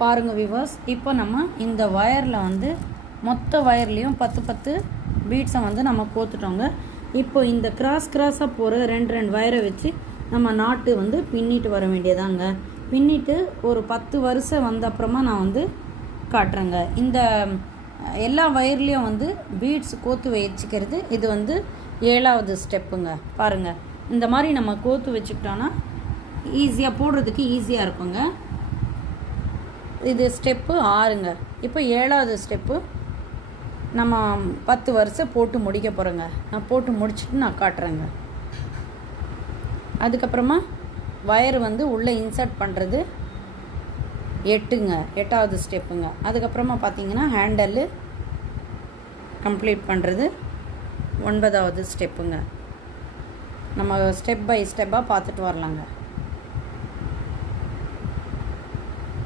பாருங்கள் வியூவர்ஸ், இப்போ நம்ம இந்த வயரில் வந்து மொத்த வயர்லேயும் 10 பீட்ஸை வந்து நம்ம கோத்துட்டோங்க. இப்போ இந்த கிராஸாக போகிற ரெண்டு வயரை வச்சு நம்ம நாட்டு வந்து பின்னிட்டு வர வேண்டியதாங்க. பின்னிட்டு ஒரு 10 வருஷம் வந்த அப்புறமா நான் வந்து காட்டுறேங்க. இந்த எல்லா வயர்லேயும் வந்து பீட்ஸ் கோத்து வச்சுக்கிறது இது வந்து 7வது ஸ்டெப்புங்க. பாருங்கள், இந்த மாதிரி நம்ம கோத்து வச்சுக்கிட்டோன்னா ஈஸியாக போடுறதுக்கு ஈஸியாக இருக்குங்க. இது ஸ்டெப்பு 6ங்க. இப்போ 7வது ஸ்டெப்பு நம்ம 10 வருஷம் போட்டு முடிக்க போகிறோங்க. நான் போட்டு முடிச்சுட்டு நான் காட்டுறேங்க. அதுக்கப்புறமா வயர் வந்து உள்ளே இன்சர்ட் பண்ணுறது 8வது ஸ்டெப்புங்க. அதுக்கப்புறமா பார்த்தீங்கன்னா ஹேண்டலு கம்ப்ளீட் பண்ணுறது 9வது ஸ்டெப்புங்க. நம்ம ஸ்டெப் பை ஸ்டெப்பாக பார்த்துட்டு வரலாங்க.